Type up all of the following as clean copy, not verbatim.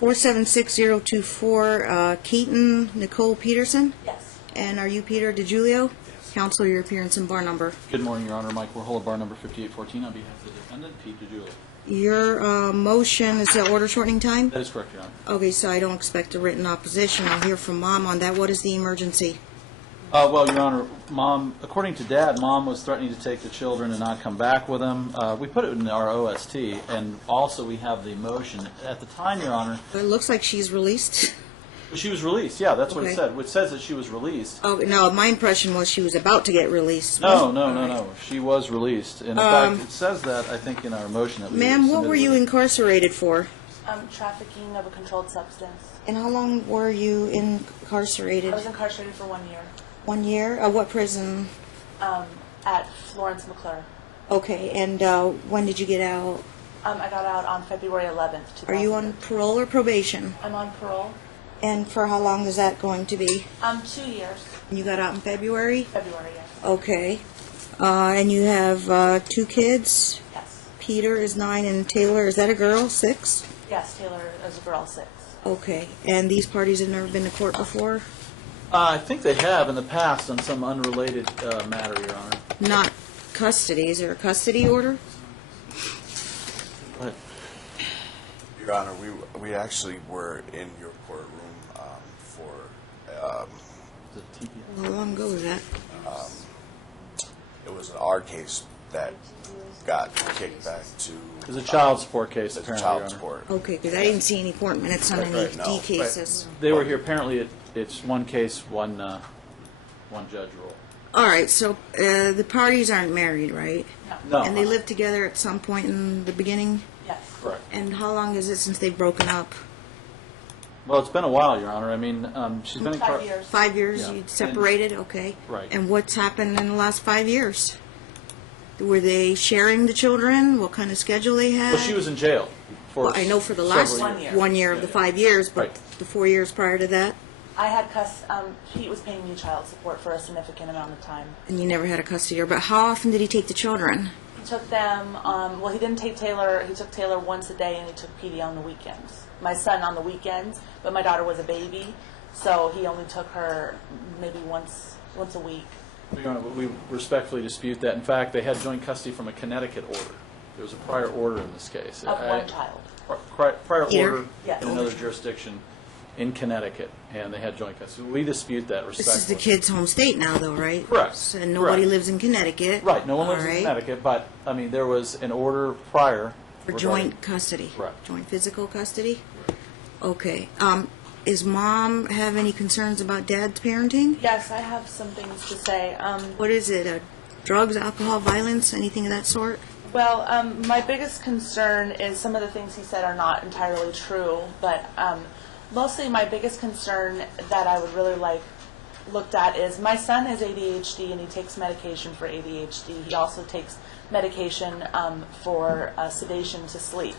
476024, Keaton Nicole Peterson. Yes. And are you Peter DiGiulio? Yes. Counsel, your appearance and bar number. Good morning, Your Honor. Mike Warhol, bar number 5814, on behalf of the defendant, Pete DiGiulio. Your motion is the order shortening time? That is correct, Your Honor. Okay, so I don't expect a written opposition. I'll hear from Mom on that. What is the emergency? Well, Your Honor, Mom, according to Dad, Mom was threatening to take the children and not come back with them. We put it in our OST, and also we have the motion. At the time, Your Honor... It looks like she's released. She was released, yeah, that's what Okay. it said. It says that she was released. Oh, no, my impression was she was about to get released. No. She was released. And in fact, it says that, I think, in our motion that we Ma'am, what submitted were you with it. incarcerated for? Trafficking of a controlled substance. And how long were you incarcerated? I was incarcerated for 1 year. 1 year? What prison? At Florence McClure. Okay, and when did you get out? I got out on February 11th, 2000. Are you on parole or probation? I'm on parole. And for how long is that going to be? 2 years. And you got out in February? February, yes. Okay. And you have 2 kids? Yes. Peter is 9 and Taylor, is that a girl, 6? Yes, Taylor is a girl, 6. Okay. And these parties have never been to court before? I think they have in the past on some unrelated matter, Your Honor. Not custody. Is there a custody order? But Your Honor, we actually were in your courtroom for the TP. How long ago was that? it was our case that got kicked back to It was a child support case, the apparently, child Your Honor. support. Okay, because I didn't see any court minutes on any Right, no. D cases. They were here, apparently it's one case, one judge rule. All right, so the parties aren't married, right? No. And they lived together at some point in the beginning? Yes. Correct. And how long is it since they've broken up? Well, it's been a while, Your Honor. I mean, she's been 5 years. 5 years Yeah. you separated? Okay. Right. And what's happened in the last 5 years? Were they sharing the children? What kind of schedule they had? Well, she was in jail for Well, I know for the last several 1 year. 1 year of the 5 years, but Right. the 4 years prior to that? I had Pete was paying me child support for a significant amount of time. And you never had a custody order. But how often did he take the children? He took them, well, he didn't take Taylor, he took Taylor once a day, and he took Petey on the weekends. My son on the weekends, but my daughter was a baby, so he only took her maybe once a week. Your Honor, we respectfully dispute that. In fact, they had joint custody from a Connecticut order. There was a prior order in this case. Of one child. Prior Here? order Yes. in another jurisdiction in Connecticut, and they had joint custody. We dispute that This respectfully. is the kid's home state now, though, right? Correct. And nobody Correct. lives in Connecticut. Right, no one lives All in right. Connecticut, but, I mean, there was an order prior. For regarding- joint custody? Correct. Joint physical custody? Okay. Is Mom have any concerns about Dad's parenting? Yes, I have some things to say. What is it? Drugs, alcohol, violence, anything of that sort? Well, my biggest concern is some of the things he said are not entirely true, but mostly my biggest concern that I would really like looked at is my son has ADHD and he takes medication for ADHD. He also takes medication for sedation to sleep.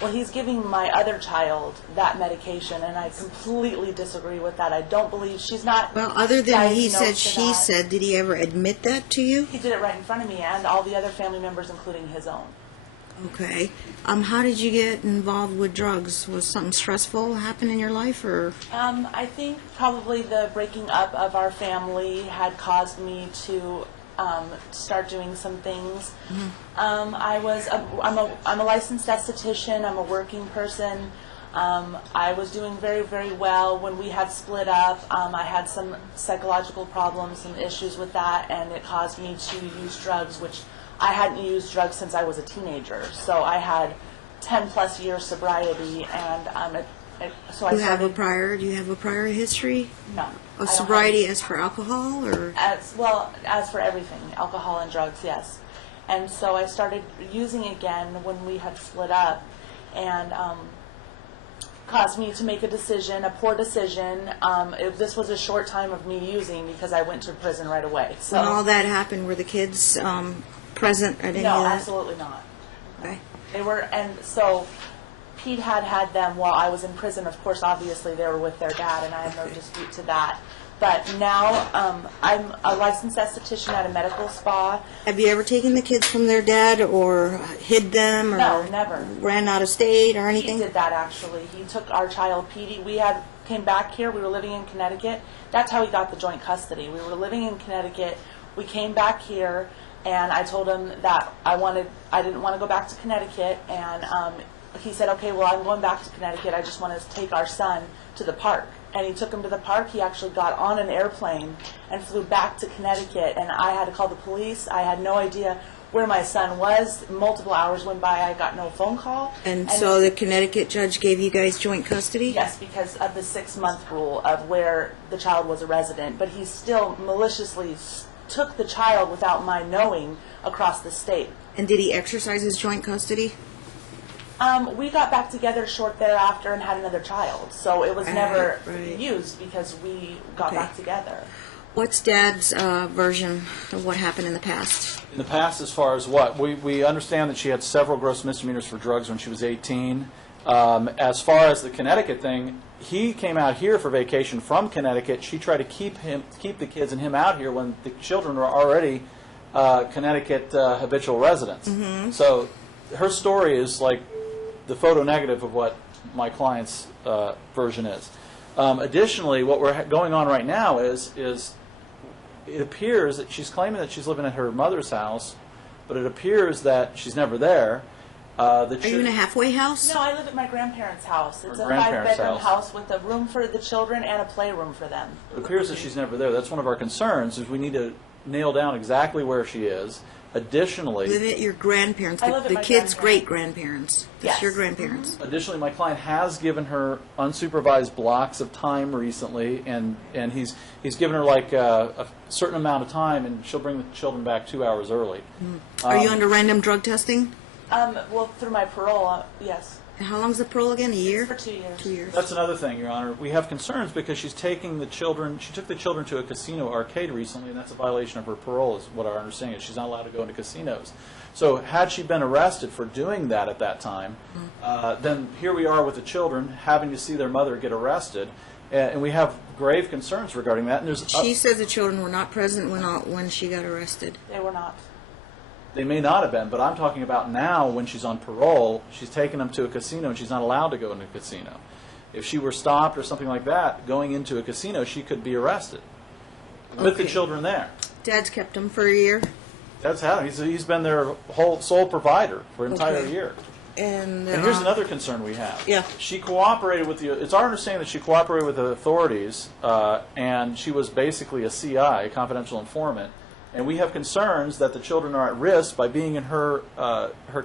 Well, he's giving my other child that medication, and I completely disagree with that. I don't believe she's not. Well, other than he said, diagnosed for she that. said, did he ever admit that to you? He did it right in front of me and all the other family members, including his own. Okay. How did you get involved with drugs? Was something stressful happen in your life, or? I think probably the breaking up of our family had caused me to start doing some things. I'm a licensed esthetician. I'm a working person. I was doing very, very well when we had split up. I had some psychological problems, some issues with that, and it caused me to use drugs, which I hadn't used drugs since I was a teenager. So I had 10 plus years sobriety, and so I Do you started. have a prior history No. I of don't sobriety have- as for alcohol, or? As for everything, alcohol and drugs, yes. And so I started using again when we had split up, and caused me to make a poor decision. This was a short time of me using because I went to prison right away. So When all that happened, were the kids present at any no, of that? absolutely not. Okay. They were, and so Pete had them while I was in prison. Of course, obviously they were with their dad, and I have no dispute to that. But now I'm a licensed esthetician at a medical spa. Have you ever taken the kids from their dad or hid them or No, never. ran out of state or He anything? did that actually. He took our child, Petey. Came back here. We were living in Connecticut. That's how we got the joint custody. We were living in Connecticut. We came back here, and I told him that I didn't want to go back to Connecticut, and he said, okay, well, I'm going back to Connecticut. I just want to take our son to the park. And he took him to the park. He actually got on an airplane and flew back to Connecticut, and I had to call the police. I had no idea where my son was. Multiple hours went by. I got no phone call. And so the Connecticut judge gave you guys joint custody? Yes, because of the 6-month rule of where the child was a resident. But he still maliciously took the child without my knowing across the state. And did he exercise his joint custody? We got back together short thereafter and had another child. So it was never right. used because we got back together. What's Dad's version of what happened in the past? In the past, as far as what? We understand that she had several gross misdemeanors for drugs when she was 18. As far as the Connecticut thing, he came out here for vacation from Connecticut. She tried to keep the kids and him out here when the children were already Connecticut habitual residents. Mm-hmm. So her story is like the photo negative of what my client's version is. Additionally, what we're going on right now is it appears that she's claiming that she's living at her mother's house, but it appears that she's never there. Are you in a halfway house? No, I live at my grandparents' house. It's a grandparents' 5-bedroom house with a room for the children and a playroom for them. It appears that she's never there. That's one of our concerns, is we need to nail down exactly where she is. Additionally, Live at your grandparents, I live at the my kids' grandparents. great-grandparents. That's Yes. your grandparents. Additionally, my client has given her unsupervised blocks of time recently, and he's given her like a certain amount of time, and she'll bring the children back 2 hours early. Are you under random drug testing? Well, through my parole, yes. And how long's the parole again? A year? For 2 years. 2 years. That's another thing, Your Honor. We have concerns because she's taking the children. She took the children to a casino arcade recently, and that's a violation of her parole, is what our understanding is. She's not allowed to go into casinos. So had she been arrested for doing that at that time, then here we are with the children having to see their mother get arrested, and we have grave concerns regarding that. And there's She says the children were not present when she got arrested. They were not. They may not have been, but I'm talking about now when she's on parole, she's taken them to a casino and she's not allowed to go into a casino. If she were stopped or something like that, going into a casino, she could be arrested with the Okay. children there. Dad's kept them for a year. That's how he's been their whole sole provider for an entire Okay. year. And And here's another concern we have. Yeah. She cooperated with the. It's our understanding that she cooperated with the authorities, and she was basically a CI, a confidential informant. And we have concerns that the children are at risk by being in her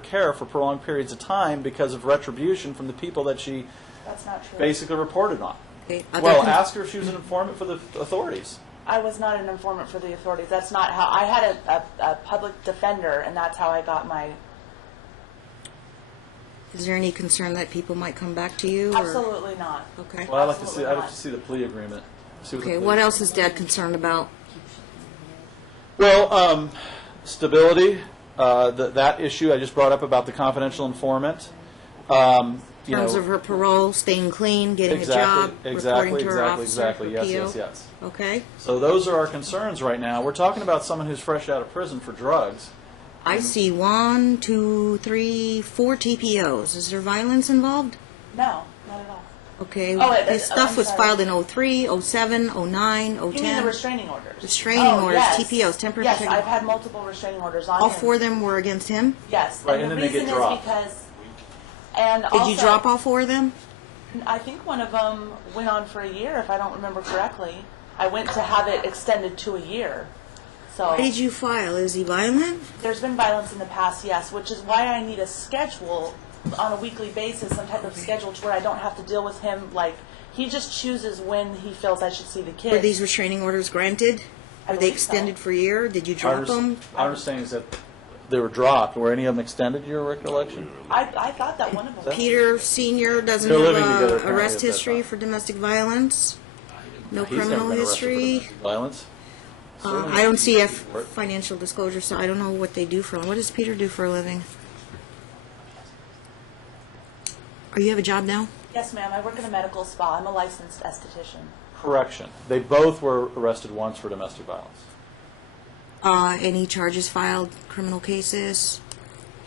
care for prolonged periods of time because of retribution from the people that she That's not true. basically reported on. Okay. Well, ask her if she was an informant for the authorities. I was not an informant for the authorities. That's not how. I had a public defender, and that's how I got my. Is there any concern that people might come back to you? Or? Absolutely not. Okay. Well, I'd like to see. Absolutely I'd like not. to see the plea agreement. See what the Okay. plea What else is Dad concerned about? Well, stability, that issue I just brought up about the confidential informant. In terms of her parole, staying clean, getting a job, reporting to her officer for PO? Yes. Okay. So those are our concerns right now. We're talking about someone who's fresh out of prison for drugs. I see 1, 2, 3, 4 TPOs. Is there violence involved? No, not at all. Okay. Oh, wait, His I'm stuff was sorry. filed in 03, 07, 09, You mean the 010. restraining orders? Restraining orders, yes. TPOs, temporary Yes, protective- I've had multiple restraining orders on All him. 4 of them were against him? Yes, Right, and and the then they get reason is dropped. because. And Did also, you drop all 4 of them? I think one of them went on for a year, if I don't remember correctly. I went to have it extended to a year. So Why did you file? Is he violent? there's been violence in the past, yes, which is why I need a schedule on a weekly basis, some type of schedule to where I don't have to deal with him. Like, he just chooses when he feels I should see the kids. Were these restraining orders granted? I Were they believe extended so. for a year? Did you drop them? Our understanding is that they were dropped. Were any of them extended, your recollection? I thought that one of them. Peter Sr. doesn't They're have living together apparently arrest at that history time. for domestic violence? No He's never criminal been arrested for history? domestic violence. I don't see a financial disclosure, so I don't know what they do for. What does Peter do for a living? Or you have a job now? Yes, ma'am. I work in a medical spa. I'm a licensed esthetician. Correction. They both were arrested once for domestic violence. Any charges filed, criminal cases?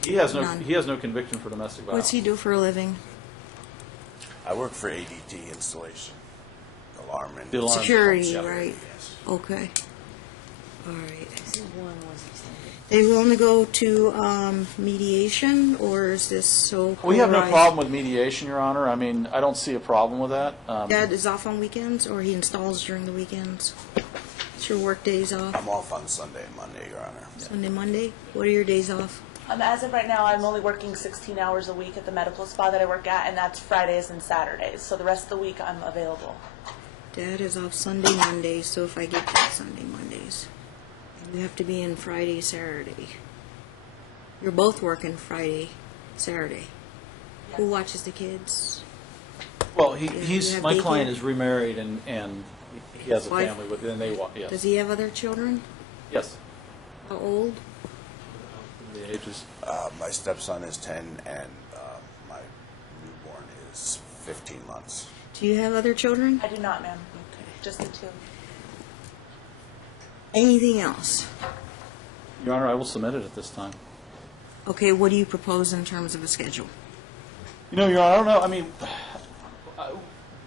He has no None. he has no conviction for domestic violence. What's he do for a living? I work for ADT installation, alarm and The alarm. Security, Yeah. right? Yes. Okay. All right. They willing to go to mediation, or is this so We have no polarized? problem with mediation, Your Honor. I mean, I don't see a problem with that. Dad is off on weekends, or he installs during the weekends? It's your work days off? I'm off on Sunday and Monday, Your Honor. Sunday, Monday? What are your days off? As of right now, I'm only working 16 hours a week at the medical spa that I work at, and that's Fridays and Saturdays. So the rest of the week, I'm available. Dad is off Sunday, Monday, so if I get that Sunday, Mondays. And you have to be in Friday, Saturday. You're both working Friday, Saturday. Who watches the kids? Well, you he's have my daycare? client is remarried and he has a Wife? family with, and they yes. Does he have other children? Yes. How old? The ages. My stepson is 10 and my newborn is 15 months. Do you have other children? I do not, ma'am. Just the two. Anything else? Your Honor, I will submit it at this time. Okay, what do you propose in terms of a schedule? You know, Your Honor, I don't know. I mean,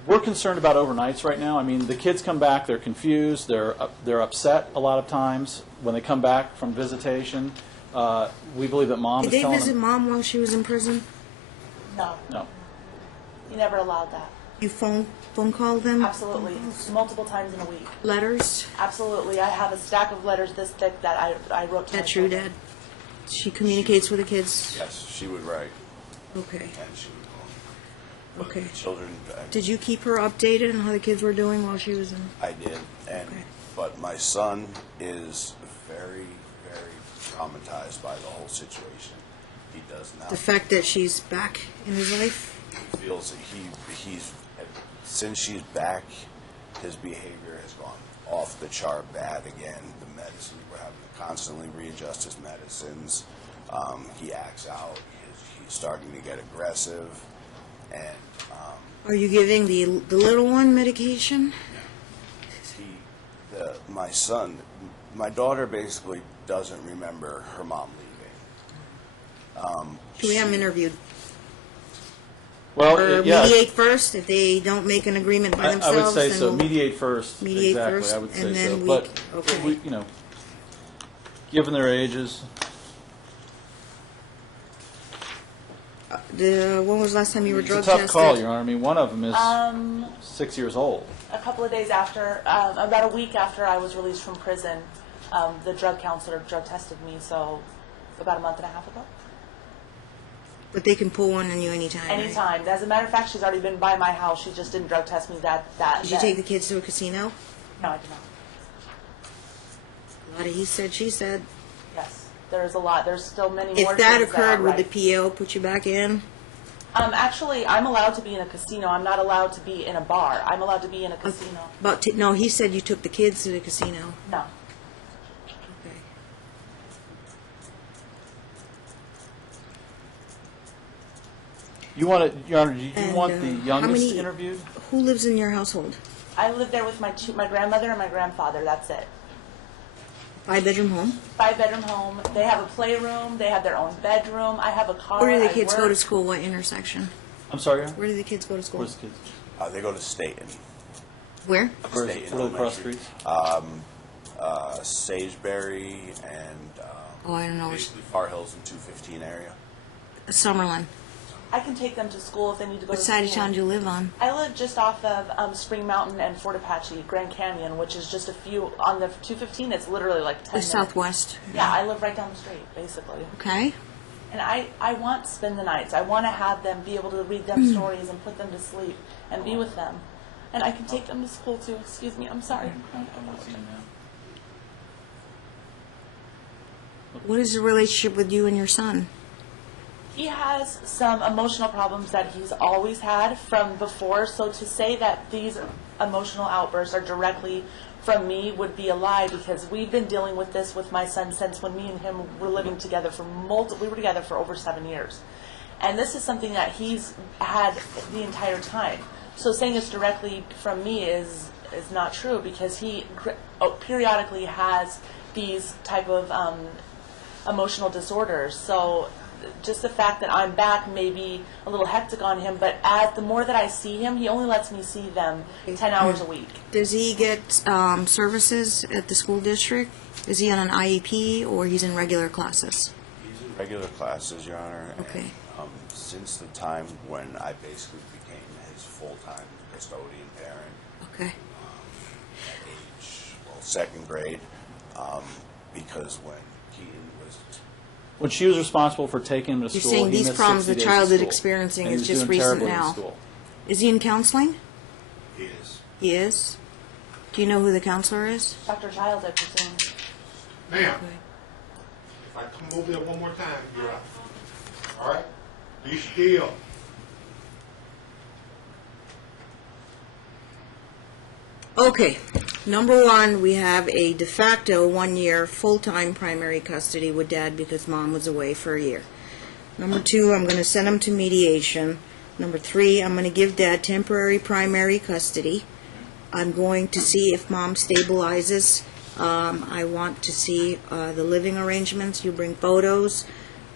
we're concerned about overnights right now. I mean, the kids come back, they're confused, they're upset a lot of times when they come back from visitation. We believe that mom Did is they telling visit them. mom while she was in prison? No. No. You never allowed that. You phone called them? Absolutely. Multiple times in a week. Letters? Absolutely. I have a stack of letters this thick that I wrote to my That true, children. Dad? She communicates with the kids? Yes, she would write Okay, and she would call. But okay. the children, Did you keep her updated on how the kids were doing while she was in? I did. And Okay. but my son is very, very traumatized by the whole situation. He does not. The fact that she's back in his life? He feels that he's since she's back, his behavior has gone off the chart bad again. The medicine, we're having to constantly readjust his medicines. He acts out. He's starting to get aggressive, and Are you giving the little one medication? my son, my daughter basically doesn't remember her mom leaving. Should we have them interviewed? Well, Or yes. mediate first, if they don't make an agreement by I themselves? would say then so. we'll- Mediate first. Mediate Exactly, first, I would say and then so. we- But okay. we, given their ages, When was the last time you were it's a drug tough tested? call, Your Honor. I mean, one of them is Um, 6 years old. a couple of days after, about a week after I was released from prison, the drug counselor drug tested me, so about a month and a half ago. But they can pull one on you anytime, right? Anytime. As a matter of fact, she's already been by my house. She just didn't drug test me that Did you day. take the kids to a casino? No, I did not. A lot of he said, she said. Yes. There's a lot. There's still many more If that things occurred, are would the right. PO put you back in? Actually, I'm allowed to be in a casino. I'm not allowed to be in a bar. I'm allowed to be in a casino. No, he said you took the kids to the casino. No. Okay. You want to, Your Honor, do you And, want the how youngest many- interviewed? Who lives in your household? I live there with my grandmother and my grandfather. That's it. 5-bedroom home? 5-bedroom home. They have a playroom. They have their own bedroom. I have a car. Where do the I kids go work. to school? What intersection? I'm sorry, Your Honor? Where do the kids go to school? Where's the kids? They go to Staten. Where? Where's State what are the cross Elementary. streets? Sageberry and Oh, I don't know. basically Far Hills and 215 area. Summerlin. I can take them to school if they need to go What to side of school. town do you live on? I live just off of Spring Mountain and Fort Apache, Grand Canyon, which is just a few on the 215. It's literally like 10 The minutes. southwest. Yeah, I live right down the street, basically. Okay. And I want to spend the nights. I want to have them be able to read them stories and put them to sleep and be with them. And I can take them to school too. Excuse me, I'm sorry. What is the relationship with you and your son? He has some emotional problems that he's always had from before, so to say that these emotional outbursts are directly from me would be a lie, because we've been dealing with this with my son since when me and him were living together we were together for over 7 years. And this is something that he's had the entire time. So saying it's directly from me is is not true, because he periodically has these type of emotional disorders. So just the fact that I'm back may be a little hectic on him, but the more that I see him, he only lets me see them 10 hours a week. Does he get services at the school district? Is he on an IEP or he's in regular classes? He's in regular classes, Your Honor. Okay. And, since the time when I basically became his full-time custodian parent, Okay. at age, well, second grade, because when Keaton was... When she was responsible for taking him to You're school, saying he these missed problems 60 the days child of is school. experiencing And he is was just doing recent terribly in now. school. Is he in counseling? He is. He is? Do you know who the counselor is? Dr. Child, I presume. Ma'am, if I come over there one more time, you're out. All right? Be still. Okay. Number one, we have a de facto 1-year full-time primary custody with Dad because Mom was away for a year. Number two, I'm going to send him to mediation. Number three, I'm going to give Dad temporary primary custody. I'm going to see if Mom stabilizes. I want to see the living arrangements. You bring photos.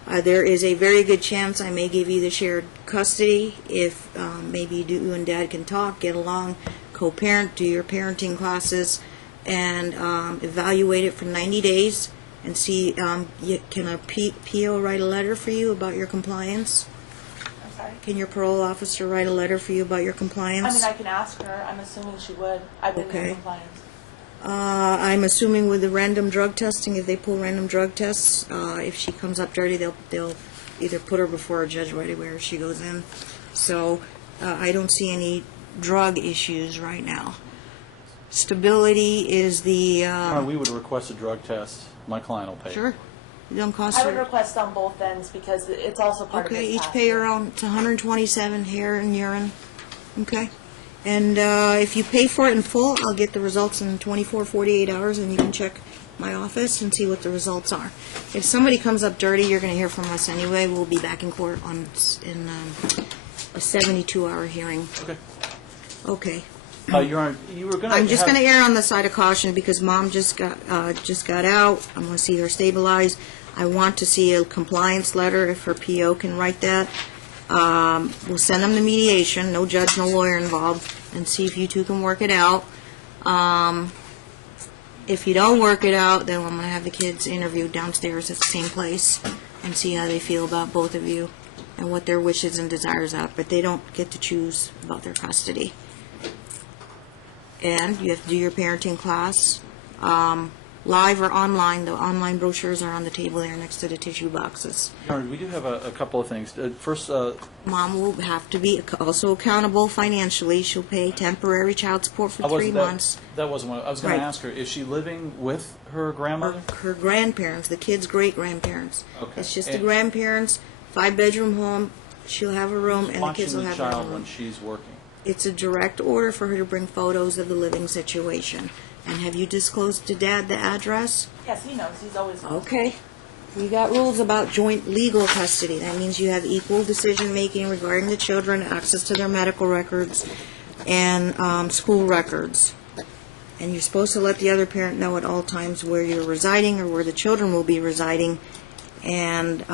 There is a very good chance I may give you the shared custody if maybe you and Dad can talk, get along, co-parent, do your parenting classes, and evaluate it for 90 days and see, can a PO write a letter for you about your compliance? I'm sorry? Can your parole officer write a letter for you about your I compliance? mean, I can ask her. I'm assuming she would. I've been Okay. in compliance. I'm assuming with the random drug testing, if they pull random drug tests, if she comes up dirty, they'll either put her before a judge right away or she goes in. So I don't see any drug issues right now. Stability is the... We would request a drug test. My client will pay. Sure. It don't cost I would her... request on both ends because it's also part of Okay, his each task. pay her own. It's 127 hair and urine. Okay. And if you pay for it in full, I'll get the results in 24, 48 hours, and you can check my office and see what the results are. If somebody comes up dirty, you're going to hear from us anyway. We'll be back in court in a 72-hour hearing. Okay. Okay. You were going to... I'm just going to err on the side of caution because Mom just got out. I'm going to see her stabilize. I want to see a compliance letter if her PO can write that. We'll send them to mediation, no judge, no lawyer involved, and see if you two can work it out. If you don't work it out, then I'm going to have the kids interviewed downstairs at the same place and see how they feel about both of you and what their wishes and desires are. But they don't get to choose about their custody. And you have to do your parenting class, live or online. The online brochures are on the table there next to the tissue boxes. We do have a couple of things. First, Mom will have to be also accountable financially. She'll pay temporary child support for 3 months. That wasn't what I was going Right. to ask her. Is she living with her grandmother? Her grandparents, the kid's great-grandparents. Okay. It's just the And- grandparents, 5-bedroom home. She'll have a room, and the Watching kids will the have their own child room. when she's working. It's a direct order for her to bring photos of the living situation. And have you disclosed to Dad the address? Yes, he knows. He's always known. Okay. We got rules about joint legal custody. That means you have equal decision-making regarding the children, access to their medical records, and school records. And you're supposed to let the other parent know at all times where you're residing or where the children will be residing. And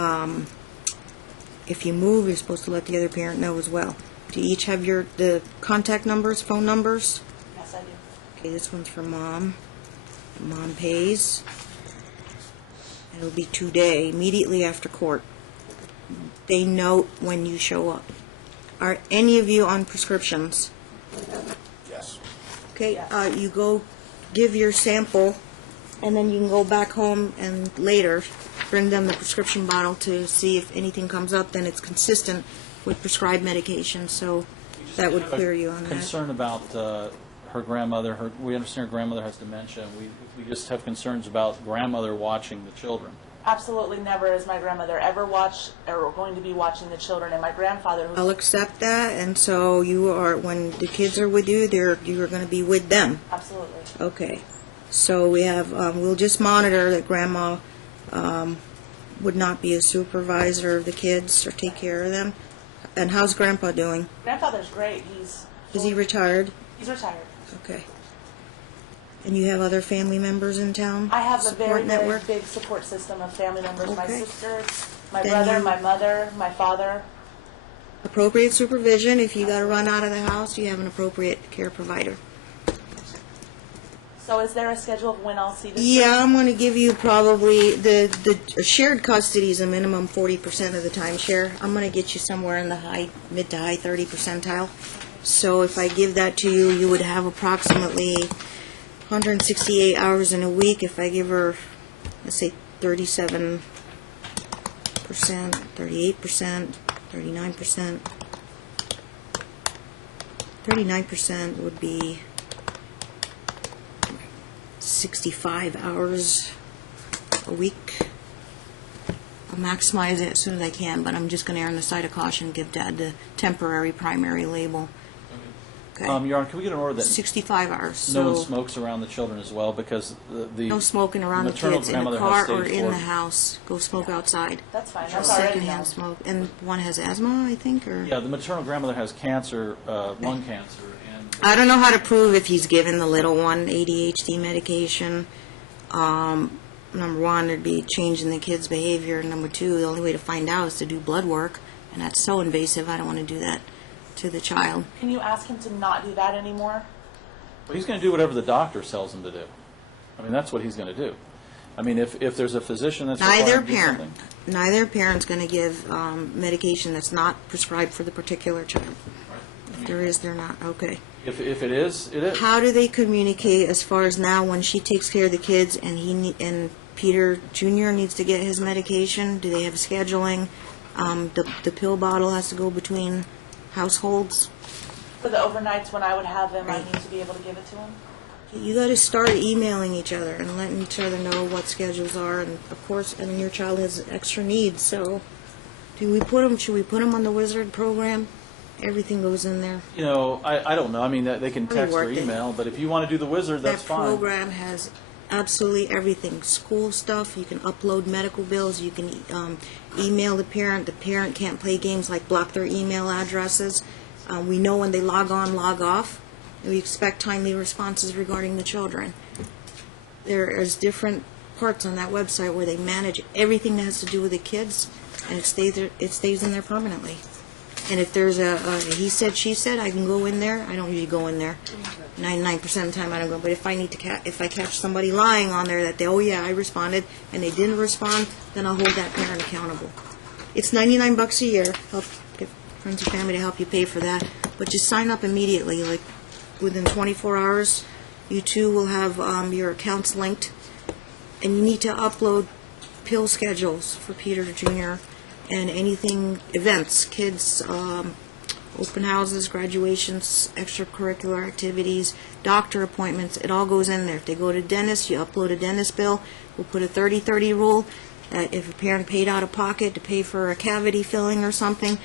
if you move, you're supposed to let the other parent know as well. Do you each have the contact numbers, phone numbers? Yes, I do. Okay, this one's for Mom. Mom pays. It'll be today, immediately after court. They note when you show up. Are any of you on prescriptions? Yes. Okay, you go give your sample, and then you can go back home and later bring them the prescription bottle to see if anything comes up, then it's consistent with prescribed medication, so that would clear you on that. Concern about her grandmother. We understand her grandmother has dementia. We just have concerns about grandmother watching the children. Absolutely never is my grandmother ever watched or going to be watching the children. And my grandfather, I'll accept that, and so you are, when the kids are with you, you are going to be with them. absolutely. Okay. So we have, we'll just monitor that Grandma would not be a supervisor of the kids or take care of them. And how's Grandpa doing? Grandfather's great. Is he retired? He's retired. Okay. And you have other family members in town? I have a Support very, very network? big support system of family members. My Okay. sisters, my Then brother, you- my mother, my father. Appropriate supervision. If you got to run out of the house, you have an appropriate care provider. So is there a schedule of when I'll see this? Yeah, I'm going to give you probably the shared custody is a minimum 40% of the timeshare. I'm going to get you somewhere in the mid to high 30 percentile. So if I give that to you, you would have approximately 168 hours in a week. If I give her, let's say 37%, 38%, 39%, 39% would be 65 hours a week. I'll maximize it as soon as I can, but I'm just going to err on the side of caution, give Dad the temporary primary label. Okay. Your Honor, can we get an order that 65 hours. no one So smokes around the children as well, because the no smoking around the maternal kids in the grandmother car has or stage in 4. the house. Go smoke outside. That's fine. That's already Secondhand known. smoke. And one has asthma, I think, or? Yeah, the maternal grandmother has cancer, lung cancer, and I don't know how to prove if he's given the little one ADHD medication. Number one, there'd be change in the kid's behavior. Number two, the only way to find out is to do blood work, and that's so invasive. I don't want to do that to the child. Can you ask him to not do that anymore? well, he's going to do whatever the doctor tells him to do. I mean, that's what he's going to do. I mean, if there's a physician that's Neither required to do parent, something. neither parent's going to give medication that's not prescribed for the particular child. If there is, they're not. Okay. If it is, it is. How do they communicate as far as now when she takes care of the kids and and Peter Jr. needs to get his medication? Do they have scheduling? The pill bottle has to go between households. For the overnights when I would have him, I Right. need to be able to give it to him. You got to start emailing each other and letting each other know what schedules are. And of course, I mean, your child has extra needs. So, should we put them on the Wizard program? Everything goes in there. You know, I don't know. I mean, they can Pretty text or worth it. email, but if you want to do the wizard, that's That fine. program has absolutely everything. School stuff, you can upload medical bills, you can email the parent. The parent can't play games like block their email addresses. We know when they log on, log off. And we expect timely responses regarding the children. There is different parts on that website where they manage everything that has to do with the kids, and it stays in there permanently. And if there's a he said, she said, I can go in there. I don't usually go in there. 99% of the time I don't go. But if I need to if I catch somebody lying on there that oh yeah, I responded, and they didn't respond, then I'll hold that parent accountable. It's $99 a year. Help get friends and family to help you pay for that. But just sign up immediately. Like within 24 hours, you two will have your accounts linked, and you need to upload pill schedules for Peter Jr. and anything, events, kids, open houses, graduations, extracurricular activities, doctor appointments, it all goes in there. If they go to dentist, you upload a dentist bill. We'll put a 30-30 rule that if a parent paid out of pocket to pay for a cavity filling or something,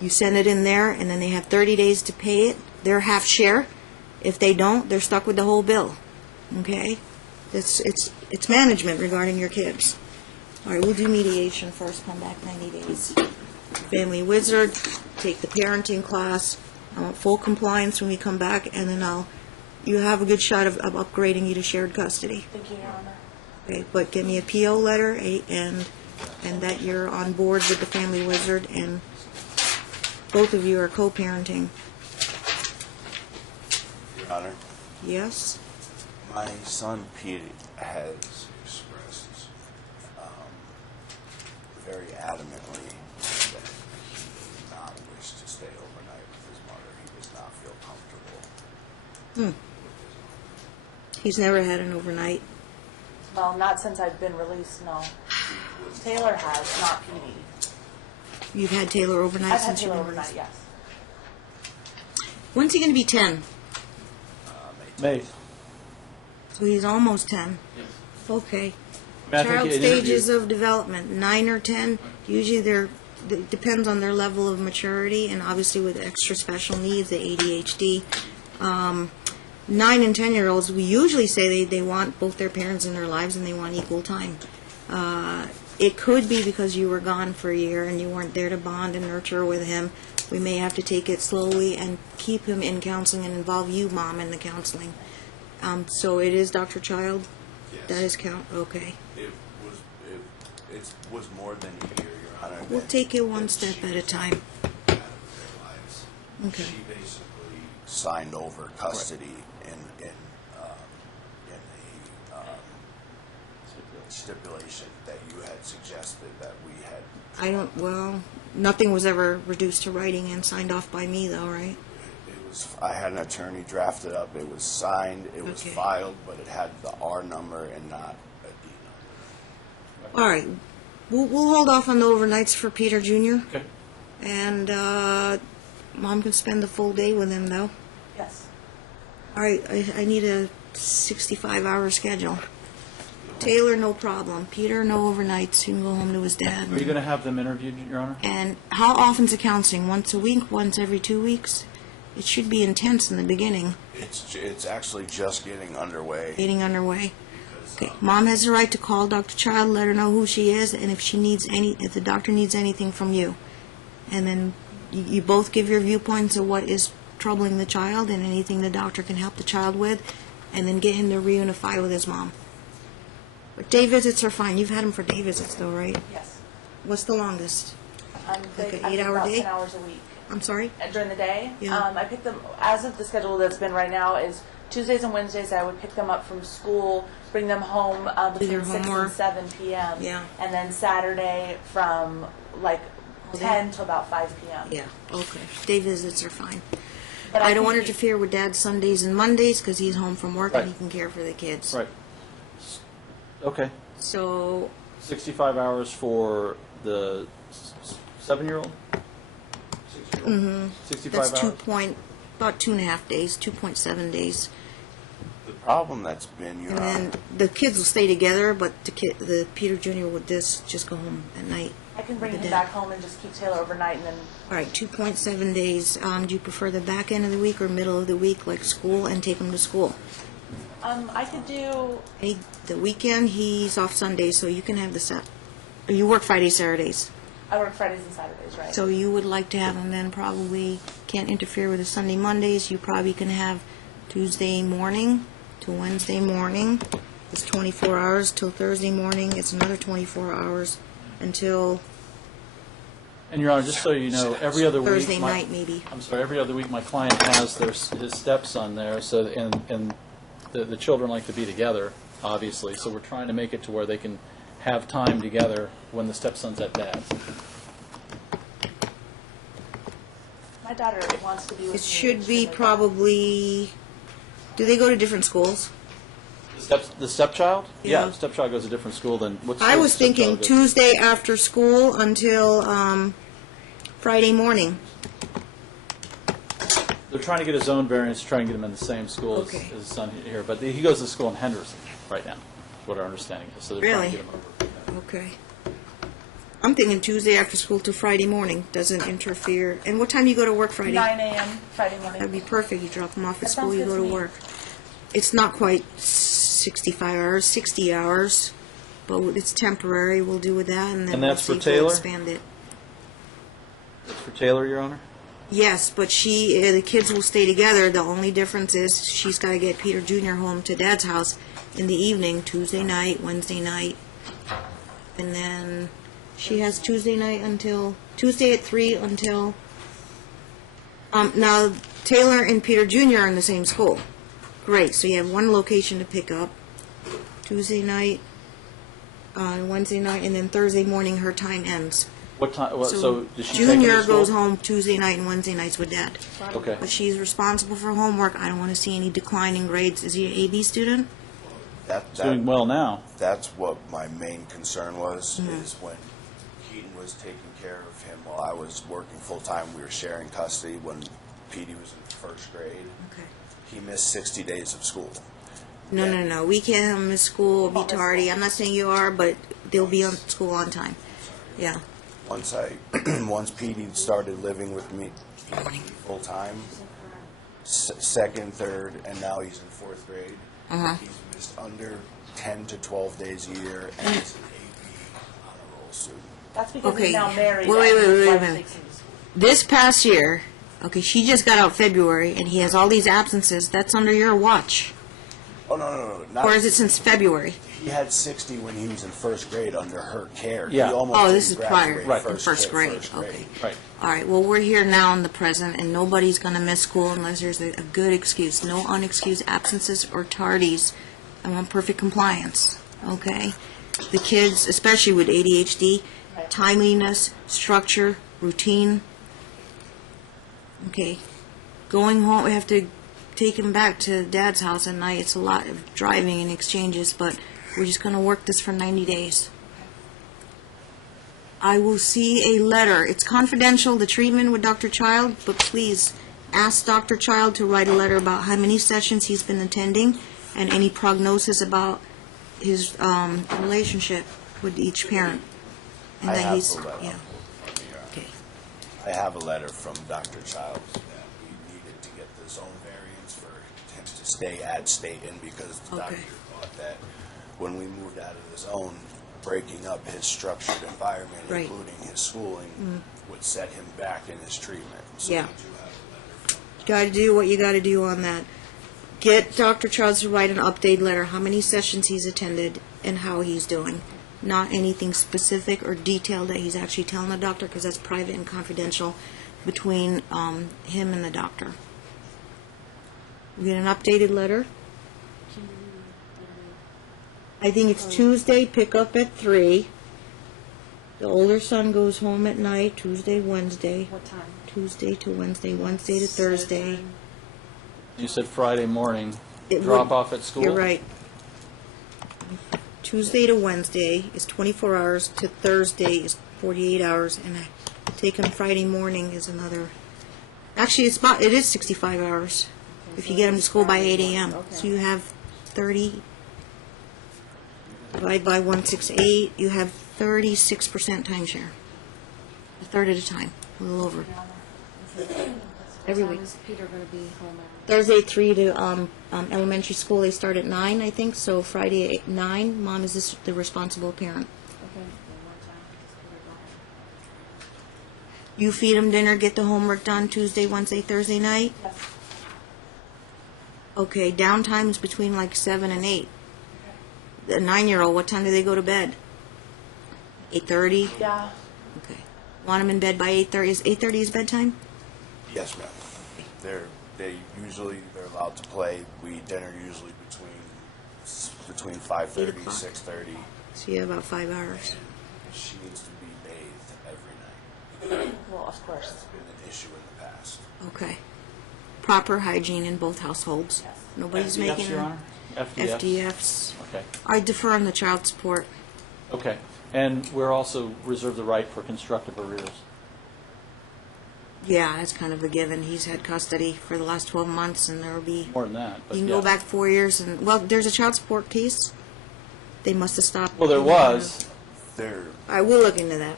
you send it in there, and then they have 30 days to pay it, their half share. If they don't, they're stuck with the whole bill. Okay? It's management regarding your kids. All right, we'll do mediation first, come back 90 days. Family Wizard, take the parenting class. I want full compliance when we come back, and then you have a good shot of upgrading you to shared custody. Thank you, Your Honor. Okay, but give me a PO letter and that you're on board with the Family Wizard, and both of you are co-parenting. Your Honor, Yes? my son Pete has expressed very adamantly that he does not wish to stay overnight with his mother. He does not feel comfortable. He's never had an overnight. Well, not since I've been released, no. Taylor has, not Petey. You've had Taylor overnight I've had since you've Taylor been overnight, released? yes. When's he going to be 10? May. So he's almost 10. Okay. I think Child in stages interviews- of development, 9 or 10. Usually it depends on their level of maturity, and obviously with extra special needs, the ADHD. 9 and 10-year-olds, we usually say they want both their parents in their lives and they want equal time. It could be because you were gone for a year and you weren't there to bond and nurture with him. We may have to take it slowly and keep him in counseling and involve you, Mom, in the counseling. So it is Dr. Child? Yes. That is count, okay. It was more than a year, Your Honor. We'll that- take it one that step she at a was time. out of their lives. Okay. She basically signed over custody in a stipulation that you had suggested that we had. Nothing was ever reduced to writing and signed off by me, though, right? I had an attorney drafted up, it was signed, it was Okay. filed, but it had the R number and not a D number. All right. We'll hold off on the overnights for Peter Jr. Okay. And Mom can spend the full day with him, though. Yes. All right. I need a 65-hour schedule. Taylor, no problem. Peter, no overnights. He can go home to his dad. Are you going to have them interviewed, Your Honor? And how often's the counseling? Once a week? Once every 2 weeks? It should be intense in the beginning, It's actually just getting underway. getting underway. Okay. Mom has the right to call Dr. Child, let her know who she is, and if the doctor needs anything from you. And then you both give your viewpoints of what is troubling the child and anything the doctor can help the child with, and then get him to reunify with his mom. But day visits are fine. You've had him for day visits, though, right? Yes. What's the longest? Like an I 8-hour about day? 10 hours a week. I'm sorry? During the day. Yeah. I pick them, as of the schedule that's been right now, is Tuesdays and Wednesdays I would pick them up from school, bring them home between their 6 and homework. 7 p.m. Yeah. And then Saturday from like 10 to about 5 p.m. Yeah, okay. Day visits are fine. But I don't want to think interfere with Dad's Sundays and Mondays because he's home from work and he Right. can care for the kids. Right. Okay. So, 65 hours for the 7-year-old? 65 that's hours? about 2.5 days, 2.7 days. The problem that's been, Your And Honor, then the kids will stay together, but the Peter Jr. would just go home at night. I can bring with him the back dad. home and just keep Taylor overnight and then All right, 2.7 days. Do you prefer the back end of the week or middle of the week, like school, and take him to school? I could do The weekend, he's off Sundays, so you can have you work Fridays, Saturdays. I work Fridays and Saturdays, right? So you would like to have him then probably, can't interfere with the Sunday, Mondays. You probably can have Tuesday morning to Wednesday morning. It's 24 hours till Thursday morning. It's another 24 hours until And Your Honor, just so you know, every other week... Thursday night, maybe. I'm sorry, every other week my client has his stepson there, so, and the children like to be together, obviously, so we're trying to make it to where they can have time together when the stepson's at dad's. My daughter wants to be with me. It should but be she doesn't. probably, do they go to different schools? The stepchild? Yeah. The stepchild goes to a different school than... what I school was does the thinking stepchild go? Tuesday after school until Friday morning. They're trying to get his own variance, trying to get him in the same school as Okay. his son here, but he goes to school in Henderson right now, is what our understanding is, so they're trying to Really? get him over. Okay. I'm thinking Tuesday after school to Friday morning. Doesn't interfere. And what time you go to work Friday? 9 a.m. Friday morning. That'd be perfect. You drop them off at That school, sounds you good go to to me. work. It's not quite 65 hours, 60 hours, but it's temporary. We'll do with that, and then And we'll that's see for if we'll Taylor? expand it. That's for Taylor, Your Honor? Yes, but the kids will stay together. The only difference is she's got to get Peter Jr. home to Dad's house in the evening, Tuesday night, Wednesday night, and then she has Tuesday at 3 until. Now Taylor and Peter Jr. are in the same school. Great. So you have one location to pick up. Tuesday night, Wednesday night, and then Thursday morning her time ends. What time, so does she take him to Junior school? goes home Tuesday night and Wednesday nights with Dad. Okay. But she's responsible for homework. I don't want to see any decline in grades. Is he an AB student? Doing well now. That's what my main concern was, Mm-hmm. is when Keaton was taking care of him while I was working full-time, we were sharing custody when Petey was in first grade. Okay. He missed 60 days of school. No. We can't miss school, be tardy. I'm not saying you are, but they'll be on school on time. Yeah. Once Petey started living with me full-time, second, third, and now he's in fourth grade, he's missed under 10 to 12 days a year, and he's an AP honor roll student. That's because Okay. he's now married. Wait, and his wait, wife wait. takes him to school. This past year, okay, she just got out February, and he has all these absences. That's under your watch. Oh, no. Not, Or is it since February? he had 60 when he was in first grade under her care. Yeah. He almost Oh, this didn't is prior, graduate Right. in first grade, okay. Right. All right, well, we're here now in the present, and nobody's going to miss school unless there's a good excuse. No unexcused absences or tardies. I want perfect compliance, okay? The kids, especially with ADHD, timeliness, structure, routine. Okay, going home, we have to take him back to Dad's house at night. It's a lot of driving and exchanges, but we're just going to work this for 90 days. I will see a letter. It's confidential, the treatment with Dr. Child, but please ask Dr. Child to write a letter about how many sessions he's been attending and any prognosis about his relationship with each parent. And I that have he's, the letter. yeah, okay. I have a letter from Dr. Childs that we needed to get the zone variance for him to stay at Staten because the doctor Okay. thought that when we moved out of the zone, breaking up his structured environment, Right. including his schooling, would set him back in his treatment. So Yeah. we do have a letter from Got to do what you got to do on that. Get Dr. Childs to write an update letter, how many sessions he's attended and how he's doing. Not anything specific or detailed that he's actually telling the doctor, because that's private and confidential between him and the doctor. We get an updated letter. I think it's Tuesday, pick up at 3. The older son goes home at night, Tuesday, Wednesday. What time? Tuesday to Wednesday, Wednesday to Thursday. You said Friday morning, It drop would- off at school? You're right. Tuesday to Wednesday is 24 hours, to Thursday is 48 hours, and I take him Friday morning is another, actually, it is 65 hours, if you get him to school by 8 a.m. So you have 30, divide by 168, you have 36% timeshare. A third at a time, a little over. Every What week. time is Peter going to be home at? Thursday, 3 to elementary school. They start at 9, I think. So Friday at 9, Mom is the responsible parent. Okay. And what time is Peter going? You feed them dinner, get the homework done Tuesday, Wednesday, Thursday night. Yes. Okay, downtime is between like 7 and 8. The 9-year-old, what time do they go to bed? 8:30. Yeah. Okay. Want them in bed by 8:30? Is 8:30 his bedtime? Yes, ma'am. They're allowed to play. Dinner usually between 5:30, o'clock. 6:30. So you have about 5 hours. She needs to be bathed every night. Well, of course. That's been an issue in the past. Okay. Proper hygiene in both households. Yes. Nobody's FDFs, making Your Honor? FDFs? FDFs. Okay. I defer on the child support. Okay. And we're also reserve the right for constructive arrears. Yeah, that's kind of a given. He's had custody for the last 12 months, and there will be. More than that, but You can yeah. go back 4 years, and well, there's a child support case. They must have stopped. Well, there was. There I will look into that.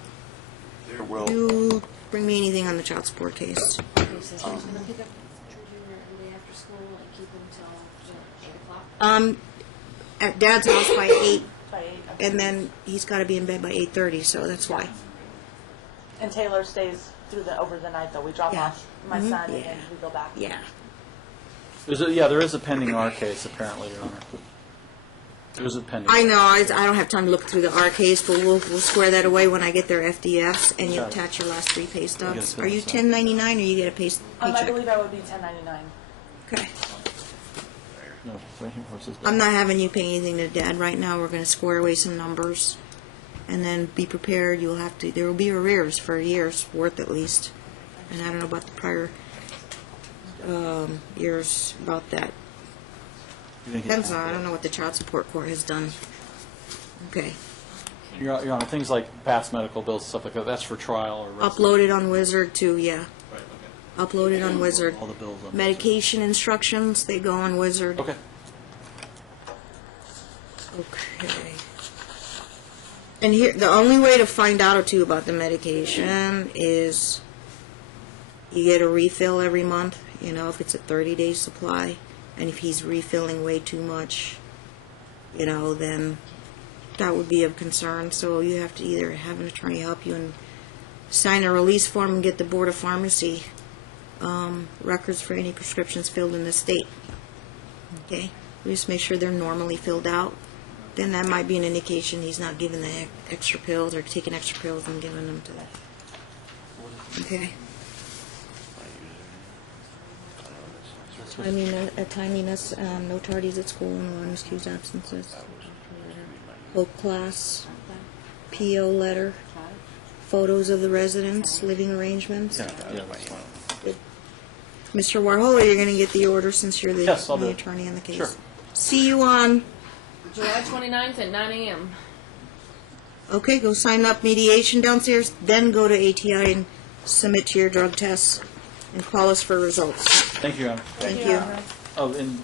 will. You bring me anything on the child support case. Okay, so he's going to pick up Drew Jr. every day after school and keep him till 8 o'clock? At Dad's house by 8, By 8. Okay. and then he's got to be in bed by 8:30, so that's why. And Taylor stays over the night, though. We drop Yeah. off my Mhm. son Yeah. and we go back. Yeah. There is a pending R case, apparently, Your Honor. There's a pending. I know. I don't have time to look through the R case, but we'll square that away when I get their FDFs, and you Okay. attach your last 3 pay stubs. get Are you it. 1099 or you get a I paycheck? believe I would be 1099. Okay. No, right here, where's his I'm dad? not having you pay anything to Dad right now. We're going to square away some numbers, and then be prepared. There will be arrears for a year's worth at least, and I don't know about the prior years about that. You didn't get Depends that. on, I don't know what the child support court has done. Okay. Your Honor, things like past medical bills, stuff like that, that's for trial or... Uploaded on Wizard too, yeah. Right, okay. Uploaded on Wizard. All the bills on... Medication instructions, they go on Wizard. Okay. Okay. And here, the only way to find out too about the medication is you get a refill every month, if it's a 30-day supply. And if he's refilling way too much, then that would be of concern. So you have to either have an attorney help you and sign a release form and get the Board of Pharmacy records for any prescriptions filled in the state. Okay? We just make sure they're normally filled out. Then that might be an indication he's not giving the extra pills or taking extra pills and giving them to. Okay. I mean, timeliness, no tardies at school, no unexcused absences. Hope class, PO letter, photos of the residents, living arrangements. Yeah, that's fine. Good. Mr. Warhol, you're going to get the order since you're the, Yes, I'll do the it. attorney on the case. Sure. See you on. July 29th at 9 a.m. Okay, go sign up mediation downstairs, then go to ATI and submit to your drug tests and call us for results. Thank you, Your Honor. Thank you. Oh, and